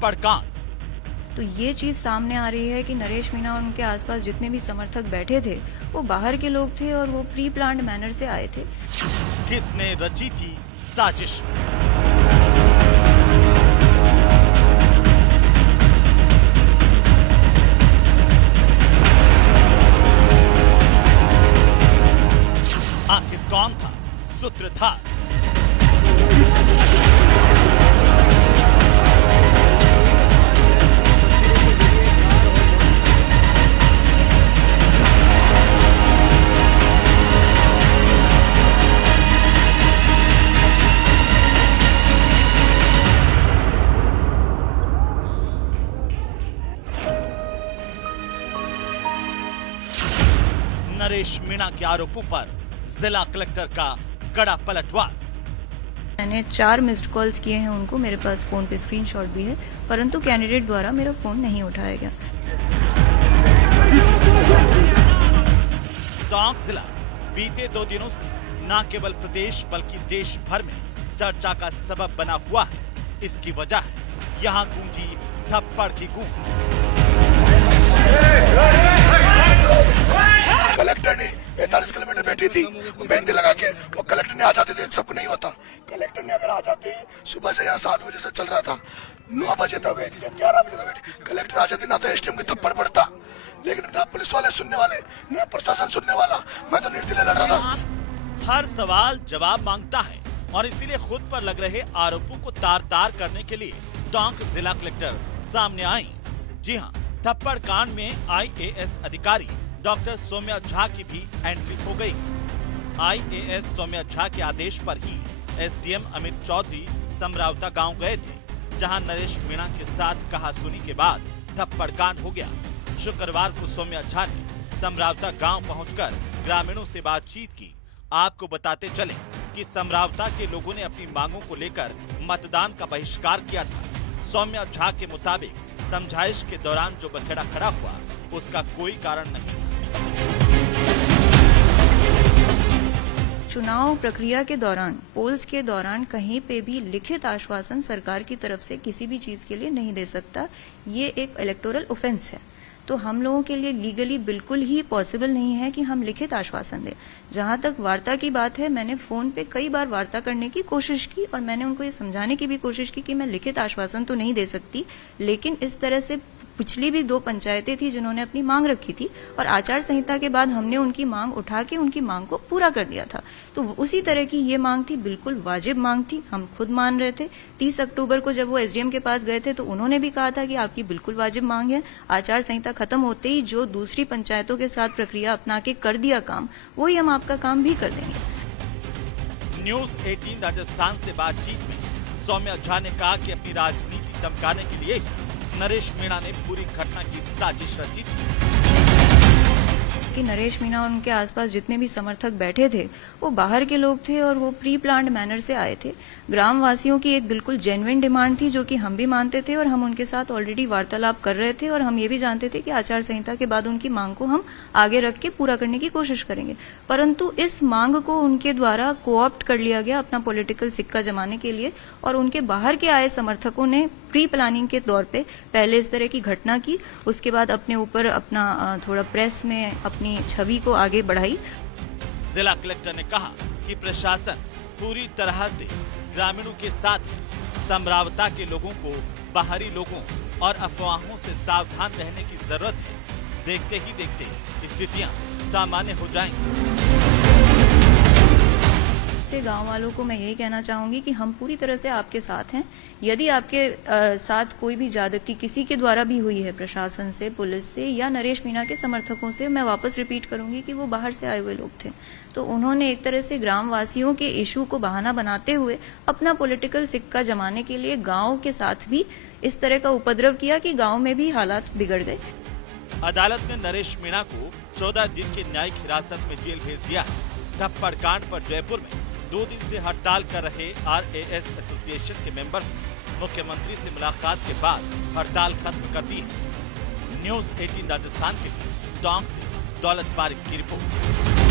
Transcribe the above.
थप्पड़ कांड। तो ये चीज सामने आ रही है कि नरेश मीणा और उनके आसपास जितने भी समर्थक बैठे थे वो बाहर के लोग थे और वो प्री प्लान्ड मैनर से आए थे। किसने रची थी साजिश? आखिर कौन था सूत्रधार? नरेश मीणा के आरोपों पर जिला कलेक्टर का कड़ा पलटवार। मैंने 4 मिस्ड कॉल्स किए हैं उनको, मेरे पास फोन पे स्क्रीनशॉट भी है, परंतु कैंडिडेट द्वारा मेरा फोन नहीं उठाया गया। टोंक जिला बीते 2 दिनों से न केवल प्रदेश बल्कि देश भर में चर्चा का सबब बना हुआ है। इसकी वजह है यहाँ गूंजी थप्पड़ की गूंज। कलेक्टर ने 45 किलोमीटर बैठी थी, वो मेहंदी लगा के वो कलेक्टर ने आ जाते थे, सबको नहीं होता। कलेक्टर ने अगर आ जाते, सुबह से यहाँ 7 बजे से चल रहा था, 9 बजे तक बैठ गया, 11 बजे तक बैठ। कलेक्टर आ जाते ना तो एसडीएम की थप्पड़ पड़ता, लेकिन ना पुलिस वाले सुनने वाले, ना प्रशासन सुनने वाला। मैं तो निर्दलीय लड़ रहा था। हर सवाल जवाब मांगता है और इसीलिए खुद पर लग रहे आरोपों को तार तार करने के लिए टोंक जिला कलेक्टर सामने आई। जी हाँ, थप्पड़ कांड में आईएएस अधिकारी डॉक्टर सौम्या झा की भी एंट्री हो गई। आईएएस सौम्या झा के आदेश पर ही एसडीएम अमित चौधरी समरावता गांव गए थे, जहां नरेश मीणा के साथ कहासुनी के बाद थप्पड़ कांड हो गया। शुक्रवार को सौम्या झा ने समरावता गांव पहुंचकर ग्रामीणों से बातचीत की। आपको बताते चले कि समरावता के लोगों ने अपनी मांगों को लेकर मतदान का बहिष्कार किया था। सौम्या झा के मुताबिक समझाइश के दौरान जो बखेड़ा खड़ा हुआ उसका कोई कारण नहीं। चुनाव प्रक्रिया के दौरान, पोल्स के दौरान कहीं पे भी लिखित आश्वासन सरकार की तरफ से किसी भी चीज के लिए नहीं दे सकता। ये एक इलेक्टोरल ऑफेंस है, तो हम लोगों के लिए लीगली बिल्कुल ही पॉसिबल नहीं है कि हम लिखित आश्वासन दें। जहां तक वार्ता की बात है, मैंने फोन पे कई बार वार्ता करने की कोशिश की और मैंने उनको ये समझाने की भी कोशिश की कि मैं लिखित आश्वासन तो नहीं दे सकती, लेकिन इस तरह से पिछली भी 2 पंचायतें थी जिन्होंने अपनी मांग रखी थी और आचार संहिता के बाद हमने उनकी मांग उठा के उनकी मांग को पूरा कर दिया था। तो उसी तरह की ये मांग थी, बिल्कुल वाजिब मांग थी, हम खुद मान रहे थे। 30 अक्टूबर को जब वो एसडीएम के पास गए थे तो उन्होंने भी कहा था कि आपकी बिल्कुल वाजिब मांग है। आचार संहिता खत्म होते ही जो दूसरी पंचायतों के साथ प्रक्रिया अपना के कर दिया काम, वही हम आपका काम भी कर देंगे। न्यूज 18 राजस्थान से बातचीत में सौम्या झा ने कहा कि अपनी राजनीति चमकाने के लिए नरेश मीणा ने पूरी घटना की साजिश रची थी। कि नरेश मीणा और उनके आसपास जितने भी समर्थक बैठे थे वो बाहर के लोग थे और वो प्री प्लान्ड मैनर से आए थे। ग्रामवासियों की एक बिल्कुल जेन्युइन डिमांड थी जो कि हम भी मानते थे और हम उनके साथ ऑलरेडी वार्तालाप कर रहे थे और हम ये भी जानते थे कि आचार संहिता के बाद उनकी मांग को हम आगे रख के पूरा करने की कोशिश करेंगे। परंतु इस मांग को उनके द्वारा कोऑप्ट कर लिया गया अपना पॉलिटिकल सिक्का जमाने के लिए और उनके बाहर के आए समर्थकों ने प्री प्लानिंग के तौर पे पहले इस तरह की घटना की, उसके बाद अपने ऊपर अपना थोड़ा प्रेस में अपनी छवि को आगे बढ़ाई। जिला कलेक्टर ने कहा कि प्रशासन पूरी तरह से ग्रामीणों के साथ है। समरावता के लोगों को बाहरी लोगों और अफवाहों से सावधान रहने की जरूरत है। देखते ही देखते स्थितियां सामान्य हो जाएंगी। गांव वालों को मैं यही कहना चाहूंगी कि हम पूरी तरह से आपके साथ हैं। यदि आपके साथ कोई भी ज्यादती किसी के द्वारा भी हुई है, प्रशासन से, पुलिस से या नरेश मीणा के समर्थकों से, मैं वापस रिपीट करूंगी कि वो बाहर से आए हुए लोग थे, तो उन्होंने एक तरह से ग्रामवासियों के इशू को बहाना बनाते हुए अपना पॉलिटिकल सिक्का जमाने के लिए गांव के साथ भी इस तरह का उपद्रव किया कि गांव में भी हालात बिगड़ गए। अदालत ने नरेश मीणा को 14 दिन की न्यायिक हिरासत में जेल भेज दिया। थप्पड़ कांड पर जयपुर में 2 दिन से हड़ताल कर रहे आरएएस एसोसिएशन के मेंबर्स ने मुख्यमंत्री से मुलाकात के बाद हड़ताल खत्म कर दी है। न्यूज 18 राजस्थान के लिए टोंक से दौलत पारिक की रिपोर्ट।